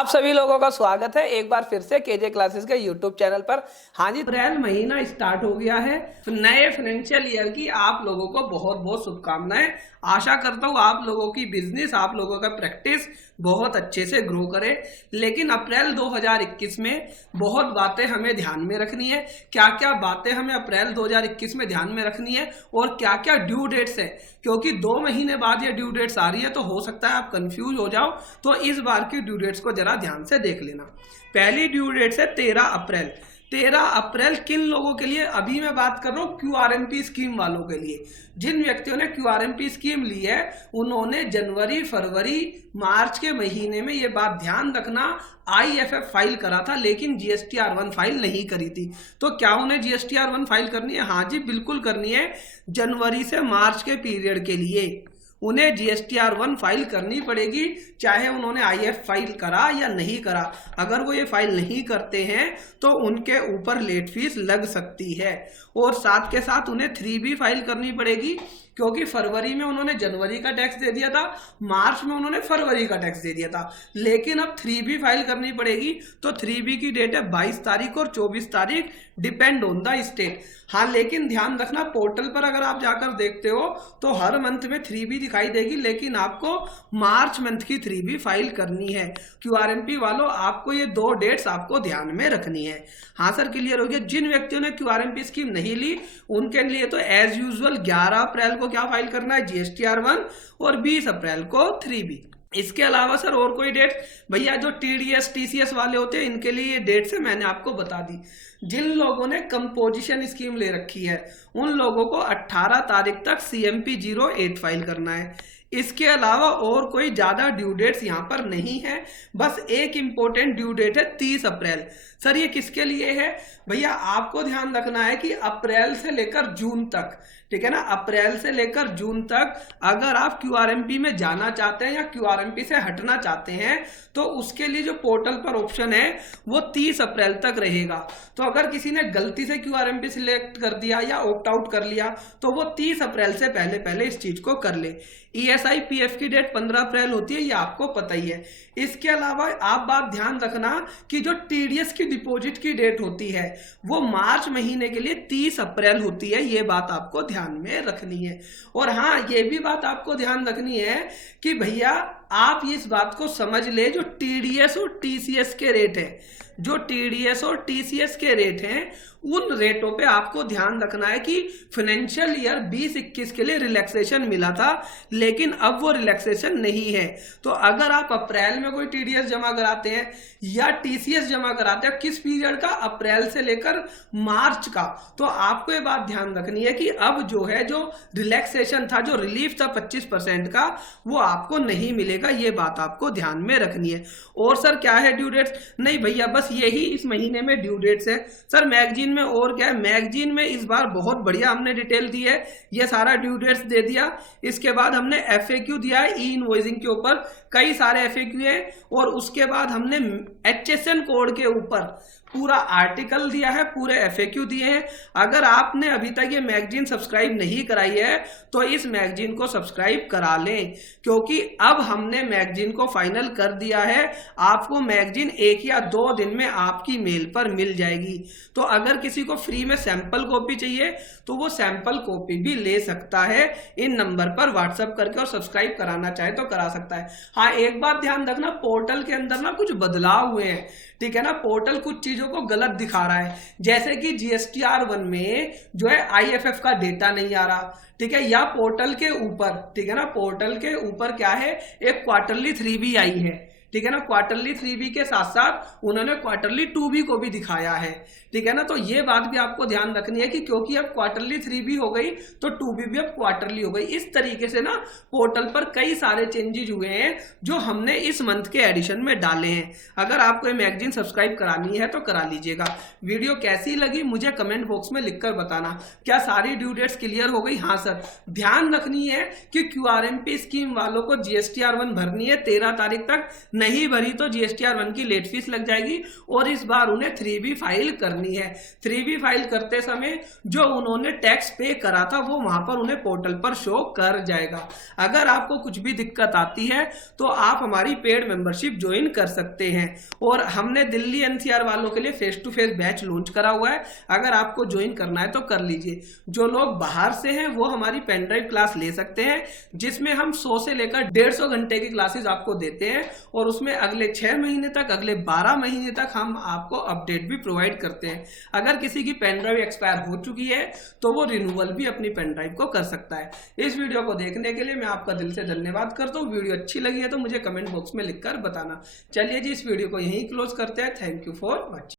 आप सभी लोगों का स्वागत है एक बार फिर से केजे क्लासेस के यूट्यूब चैनल पर। हाँ जी, अप्रैल महीना स्टार्ट हो गया है। नए फाइनेंशियल ईयर की आप लोगों को बहुत बहुत शुभकामनाएं। आशा करता हूँ आप लोगों की बिजनेस, आप लोगों का प्रैक्टिस बहुत अच्छे से ग्रो करे। लेकिन अप्रैल 2021 में बहुत बातें हमें ध्यान में रखनी है। क्या क्या बातें हमें अप्रैल 2021 में ध्यान में रखनी है और क्या क्या ड्यू डेट्स है, क्योंकि 2 महीने बाद ये ड्यू डेट्स आ रही है तो हो सकता है आप कंफ्यूज हो जाओ। तो इस बार की ड्यू डेट्स को जरा ध्यान से देख लेना। पहली ड्यू डेट्स है 13 अप्रैल। 13 अप्रैल किन लोगों के लिए? अभी मैं बात कर रहा हूँ क्यूआरएमपी स्कीम वालों के लिए। जिन व्यक्तियों ने क्यूआरएमपी स्कीम ली है उन्होंने जनवरी, फरवरी, मार्च के महीने में ये बात ध्यान रखना, आईएफएफ फाइल करा था लेकिन जीएसटीआर1 फाइल नहीं करी थी। तो क्या उन्हें जीएसटीआर1 फाइल करनी है? हाँ जी, बिल्कुल करनी है। जनवरी से मार्च के पीरियड के लिए उन्हें जीएसटीआर1 फाइल करनी पड़ेगी, चाहे उन्होंने आईएफ फाइल करा या नहीं करा। अगर वो ये फाइल नहीं करते हैं तो उनके ऊपर लेट फीस लग सकती है। और साथ के साथ उन्हें 3B फाइल करनी पड़ेगी, क्योंकि फरवरी में उन्होंने जनवरी का टैक्स दे दिया था, मार्च में उन्होंने फरवरी का टैक्स दे दिया था, लेकिन अब 3B फाइल करनी पड़ेगी। तो 3B की डेट है 22 तारीख और 24 तारीख, डिपेंड ऑन द स्टेट। हाँ, लेकिन ध्यान रखना पोर्टल पर अगर आप जाकर देखते हो तो हर मंथ में 3B दिखाई देगी, लेकिन आपको मार्च मंथ की 3B फाइल करनी है। क्यूआरएमपी वालों, आपको ये 2 डेट्स आपको ध्यान में रखनी है। हाँ सर, क्लियर हो गया। जिन व्यक्तियों ने क्यूआरएमपी स्कीम नहीं ली उनके लिए तो एज यूजुअल 11 अप्रैल को क्या फाइल करना है? जीएसटीआर1 और 20 अप्रैल को 3B। इसके अलावा सर और कोई डेट? भैया जो टीडीएस टीसीएस वाले होते हैं इनके लिए ये डेट्स है, मैंने आपको बता दी। जिन लोगों ने कंपोजिशन स्कीम ले रखी है उन लोगों को 18 तारीख तक CMP 08 फाइल करना है। इसके अलावा और कोई ज्यादा ड्यू डेट्स यहाँ पर नहीं है। बस एक इंपॉर्टेंट ड्यू डेट है 30 अप्रैल। सर ये किसके लिए है? भैया आपको ध्यान रखना है कि अप्रैल से लेकर जून तक, ठीक है ना, अप्रैल से लेकर जून तक अगर आप क्यूआरएमपी में जाना चाहते हैं या क्यूआरएमपी से हटना चाहते हैं तो उसके लिए जो पोर्टल पर ऑप्शन है वो 30 अप्रैल तक रहेगा। तो अगर किसी ने गलती से क्यूआरएमपी सिलेक्ट कर दिया या ऑप्ट आउट कर लिया तो वो 30 अप्रैल से पहले पहले इस चीज को कर ले। ईएसआई पीएफ की डेट 15 अप्रैल होती है, ये आपको पता ही है। इसके अलावा आप बात ध्यान रखना कि जो टीडीएस की डिपॉजिट की डेट होती है वो मार्च महीने के लिए 30 अप्रैल होती है, ये बात आपको ध्यान में रखनी है। और हाँ, ये भी बात आपको ध्यान रखनी है कि भैया आप इस बात को समझ ले, जो टीडीएस और टीसीएस के रेट है, जो टीडीएस और टीसीएस के रेट हैं उन रेटों पे आपको ध्यान रखना है कि फाइनेंशियल ईयर 2021 के लिए रिलैक्सेशन मिला था लेकिन अब वो रिलैक्सेशन नहीं है। तो अगर आप अप्रैल में कोई टीडीएस जमा कराते हैं या टीसीएस जमा कराते हैं, किस पीरियड का? अप्रैल से लेकर मार्च का, तो आपको ये बात ध्यान रखनी है कि अब जो है, जो रिलैक्सेशन था, जो रिलीफ था 25% का, वो आपको नहीं मिलेगा। ये बात आपको ध्यान में रखनी है। और सर क्या है ड्यू डेट्स? नहीं भैया, बस यही इस महीने में ड्यू डेट्स है। सर मैगजीन में और क्या है? मैगजीन में इस बार बहुत बढ़िया हमने डिटेल दी है, ये सारा ड्यू डेट्स दे दिया। इसके बाद हमने एफएक्यू दिया है ई इनवॉइसिंग के ऊपर, कई सारे एफएक्यू है। और उसके बाद हमने HSN कोड के ऊपर पूरा आर्टिकल दिया है, पूरे एफएक्यू दिए हैं। अगर आपने अभी तक ये मैगजीन सब्सक्राइब नहीं कराई है तो इस मैगजीन को सब्सक्राइब करा लें, क्योंकि अब हमने मैगजीन को फाइनल कर दिया है। आपको मैगजीन 1 या 2 दिन में आपकी मेल पर मिल जाएगी। तो अगर किसी को फ्री में सैंपल कॉपी चाहिए तो वो सैंपल कॉपी भी ले सकता है, इन नंबर पर व्हाट्सएप करके, और सब्सक्राइब कराना चाहे तो करा सकता है। हाँ, एक बात ध्यान रखना, पोर्टल के अंदर ना कुछ बदलाव हुए हैं, ठीक है ना। पोर्टल कुछ चीजों को गलत दिखा रहा है, जैसे कि जीएसटीआर1 में जो है आईएफएफ का डेटा नहीं आ रहा, ठीक है, या पोर्टल के ऊपर, ठीक है ना, पोर्टल के ऊपर क्या है, एक क्वार्टरली 3B आई है, ठीक है ना। क्वार्टरली 3B के साथ साथ उन्होंने क्वार्टरली 2B को भी दिखाया है, ठीक है ना। तो ये बात भी आपको ध्यान रखनी है कि क्योंकि अब क्वार्टरली 3B हो गई तो 2B भी अब क्वार्टरली हो गई। इस तरीके से ना पोर्टल पर कई सारे चेंजेस हुए हैं जो हमने इस मंथ के एडिशन में डाले हैं। अगर आपको ये मैगजीन सब्सक्राइब करानी है तो करा लीजिएगा। वीडियो कैसी लगी मुझे कमेंट बॉक्स में लिखकर बताना। क्या सारी ड्यू डेट्स क्लियर हो गई? हाँ सर, ध्यान रखनी है कि क्यूआरएमपी स्कीम वालों को जीएसटीआर1 भरनी है 13 तारीख तक, नहीं भरी तो GSTR1 की लेट फीस लग जाएगी और इस बार उन्हें 3B फाइल करनी है। 3B फाइल करते समय जो उन्होंने टैक्स पे करा था वो वहां पर उन्हें पोर्टल पर शो कर जाएगा। अगर आपको कुछ भी दिक्कत आती है तो आप हमारी पेड मेंबरशिप ज्वाइन कर सकते हैं और हमने दिल्ली NCR वालों के लिए face to face batch launch करा हुआ है। अगर आपको ज्वाइन करना है तो कर लीजिए। जो लोग बाहर से हैं वो हमारी पेन ड्राइव क्लास ले सकते हैं जिसमें हम 100 से लेकर 150 घंटे की क्लासेस आपको देते हैं और उसमें अगले 6 महीने तक, अगले 12 महीने तक हम आपको अपडेट भी प्रोवाइड करते हैं। अगर किसी की पेन ड्राइव एक्सपायर हो चुकी है तो वो रिन्यूअल भी अपनी पेन ड्राइव को कर सकता है। इस वीडियो को देखने के लिए मैं आपका दिल से धन्यवाद करता हूँ। वीडियो अच्छी लगी है तो मुझे कमेंट बॉक्स में लिखकर बताना। चलिए जी, इस वीडियो को यहीं क्लोज करते हैं। Thank you for watching.